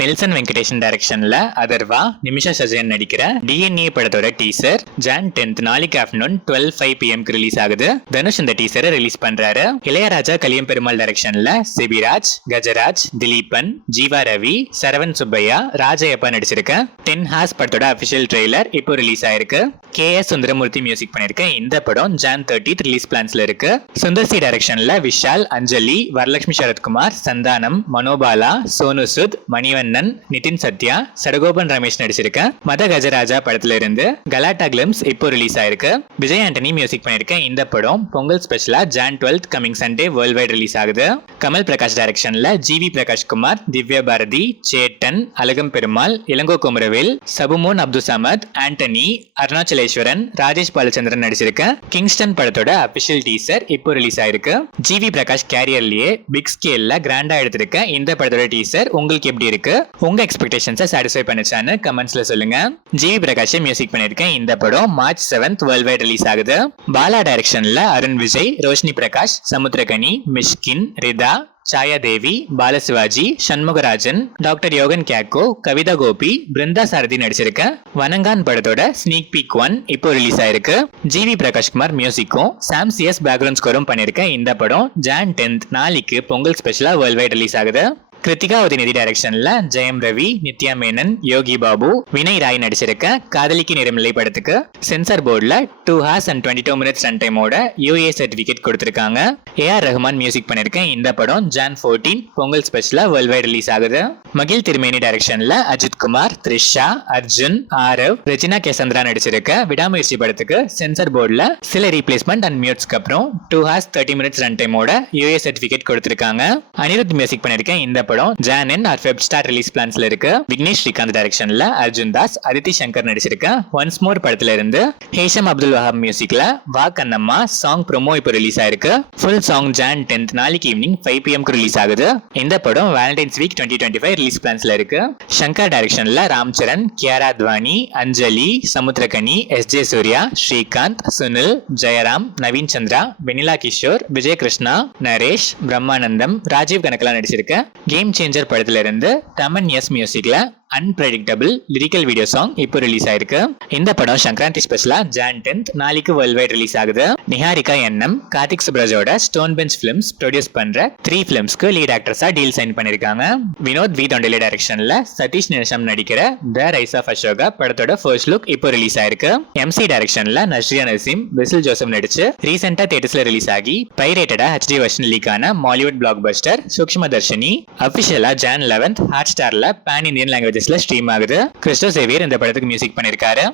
Nelson Venkatesan டைரக்ஷன்ல அதர்வா நிமிஷா சஜயன் நடிக்கிற DNA படத்தோட டீசர் ஜான் 10th நாளைக்கு ஆஃப்டர்நூன் 12:05 PM ரிலீஸ் ஆகுது. தனுஷ் இந்த டீசரை ரிலீஸ் பண்றாரு. இளையராஜா கலியம் பெருமாள் டைரக்ஷன்ல சிபிராஜ், கஜராஜ், திலீபன், ஜீவா ரவி, சரவன் சுப்பையா, ராஜயப்பா நடிச்சிருக்க 10 Hours படத்தோட அபிஷியல் ட்ரெய்லர் இப்போ ரிலீஸ் ஆயிருக்கு. KS சுந்தரமூர்த்தி மியூசிக் பண்ணிருக்க இந்த படம் ஜான் 30th ரிலீஸ் பிளான்ஸ்ல இருக்கு. சுந்தர் சி டைரக்ஷன்ல விஷால், அஞ்சலி, வரலட்சுமி சரத்குமார், சந்தானம், மனோபாலா, சோனு சுத், மணிவண்ணன், நிதின் சத்யா, சடகோபன் ரமேஷ் நடிச்சிருக்க மத கஜராஜா படத்துல இருந்து கலாட்டா கிளிம்ஸ் இப்போ ரிலீஸ் ஆயிருக்கு. விஜய் ஆண்டனி மியூசிக் பண்ணிருக்க இந்த படம் பொங்கல் ஸ்பெஷலா John 12th coming Sunday world wide release ஆகுது. கமல் பிரகாஷ் டைரக்ஷன்ல ஜிவி பிரகாஷ் குமார், திவ்யா பாரதி, சேட்டன், அழகம் பெருமாள், இளங்கோ குமரவேல், சபுமோன் அப்துல் சமத், ஆண்டனி, அருணாச்சலேஸ்வரன், ராஜேஷ் பாலச்சந்திரன் நடிச்சிருக்க கிங்ஸ்டன் படத்தோட அபிஷியல் டீசர் இப்போ ரிலீஸ் ஆயிருக்கு. ஜிவி பிரகாஷ் கேரியர்லயே பிக் ஸ்கேல்ல கிராண்டா எடுத்திருக்க இந்த படத்தோட டீசர் உங்களுக்கு எப்படி இருக்கு? உங்க எக்ஸ்பெக்டேஷன்ஸை சாட்டிஸ்ஃபை பண்ணுச்சான்னு கமெண்ட்ஸ்ல சொல்லுங்க. ஜிவி பிரகாஷ் மியூசிக் பண்ணிருக்கேன் இந்த படம் March 7th world wide release ஆகுது. பாலா டைரக்ஷன்ல அருண் விஜய், ரோஷினி பிரகாஷ், சமுத்திரகனி, மிஷ்கின், ரிதா, சாயாதேவி, பாலசிவாஜி, சண்முகராஜன், டாக்டர் யோகன் கேக்கோ, கவிதா கோபி, பிருந்தா சாரதி நடிச்சிருக்க வனங்கான் படத்தோட ஸ்னீக் பீக் 1 இப்போ ரிலீஸ் ஆயிருக்கு. ஜிவி பிரகாஷ் குமார் மியூசிக்கும் சாம் சிஎஸ் பேக்ரவுண்ட் ஸ்கோரும் பண்ணிருக்க இந்த படம் ஜான் 10th நாளைக்கு பொங்கல் ஸ்பெஷலா வேர்ல்ட் வைட் ரிலீஸ் ஆகுது. கிருத்திகா உதயநிதி டைரக்ஷன்ல ஜெயம் ரவி, நித்யா மேனன், யோகி பாபு, வினய் ராய் நடிச்சிருக்க காதலிக்கு நிறமில்லை படத்துக்கு சென்சார் போர்டுல 2 hours and 22 minutes ரன் டைமோட UA சர்டிபிகேட் கொடுத்திருக்காங்க. AR ரஹ்மான் மியூசிக் பண்ணிருக்க இந்த படம் ஜான் 14 பொங்கல் ஸ்பெஷலா வேர்ல்ட் வைட் ரிலீஸ் ஆகுது. மகில் திருமேனி டைரக்ஷன்ல அஜித் குமார், த்ரிஷா, அர்ஜுன், ஆரவ், ரெஜினா கேசந்திரா நடிச்சிருக்க விடாமுயற்சி படத்துக்கு சென்சார் போர்டுல சில ரீப்ளேஸ்மெண்ட் அண்ட் மியூட்ஸ்க்கு அப்புறம் 2 hours 30 minutes ரன் டைமோட UA சர்டிபிகேட் கொடுத்திருக்காங்க. அனிருத் மியூசிக் பண்ணிருக்க இந்த படம் Jan and Feb start release பிளான்ஸ்ல இருக்கு. விக்னேஷ் ஸ்ரீகாந்த் டைரக்ஷன்ல அர்ஜுன் தாஸ், அதித்தி சங்கர் நடிச்சிருக்க ஒன்ஸ் மோர் படத்துல இருந்து ஹேஷம் அப்துல் வஹாப் மியூசிக்ல வா கண்ணம்மா சாங் ப்ரோமோ இப்போ ரிலீஸ் ஆயிருக்கு. ஃபுல் சாங் ஜான் 10th நாளைக்கு ஈவினிங் 5 PM ரிலீஸ் ஆகுது. இந்த படம் வேலண்டைன்ஸ் வீக் 2025 ரிலீஸ் பிளான்ஸ்ல இருக்கு. சங்கர் டைரக்ஷன்ல ராம் சரண், கியாரா அத்வானி, அஞ்சலி, சமுத்திரகனி, SJ சூர்யா, ஸ்ரீகாந்த், சுனில், ஜெயராம், நவீன் சந்திரா, வெனிலா கிஷோர், விஜய் கிருஷ்ணா, நரேஷ், பிரம்மானந்தம், ராஜீவ் கனகலா நடிச்சிருக்க கேம் சேஞ்சர் படத்துல இருந்து தமன் எஸ் மியூசிக்ல அன்பிரடிக்டபிள் லிரிக்கல் வீடியோ சாங் இப்போ ரிலீஸ் ஆயிருக்கு. இந்த படம் சங்கராந்தி ஸ்பெஷலா ஜான் 10th நாளைக்கு வேர்ல்ட் வைட் ரிலீஸ் ஆகுது. நிஹாரிகா NM, கார்த்திக் சுப்ராஜோட ஸ்டோன் பெஞ்ச் பிலிம்ஸ் ப்ரொடியூஸ் பண்ற 3 பிலிம்ஸ்க்கு லீட் ஆக்டர்ஸா டீல் சைன் பண்ணிருக்காங்க. வினோத் வி தொண்டிலே டைரக்ஷன்ல சதீஷ் நிஷம் நடிக்கிற த ரைஸ் ஆஃப் அசோகா படத்தோட ஃபர்ஸ்ட் லுக் இப்போ ரிலீஸ் ஆயிருக்கு. MC டைரக்ஷன்ல நஸ்ரியா நசீம், பெசில் ஜோசப் நடிச்சு ரீசெண்டா தியேட்டர்ஸ்ல ரிலீஸ் ஆகி பைரேட்டடா HD வெர்ஷன் லீக் ஆன மாலிவுட் பிளாக் பஸ்டர் சூக்ஷ்ம தர்ஷினி அபிஷியலா ஜான் 11th ஹாட் ஸ்டார்ல பேன் இந்தியன் லாங்குவேஜஸ்ல ஸ்ட்ரீம் ஆகுது. கிறிஸ்டோ சேவியர் இந்த படத்துக்கு மியூசிக் பண்ணிருக்காரு.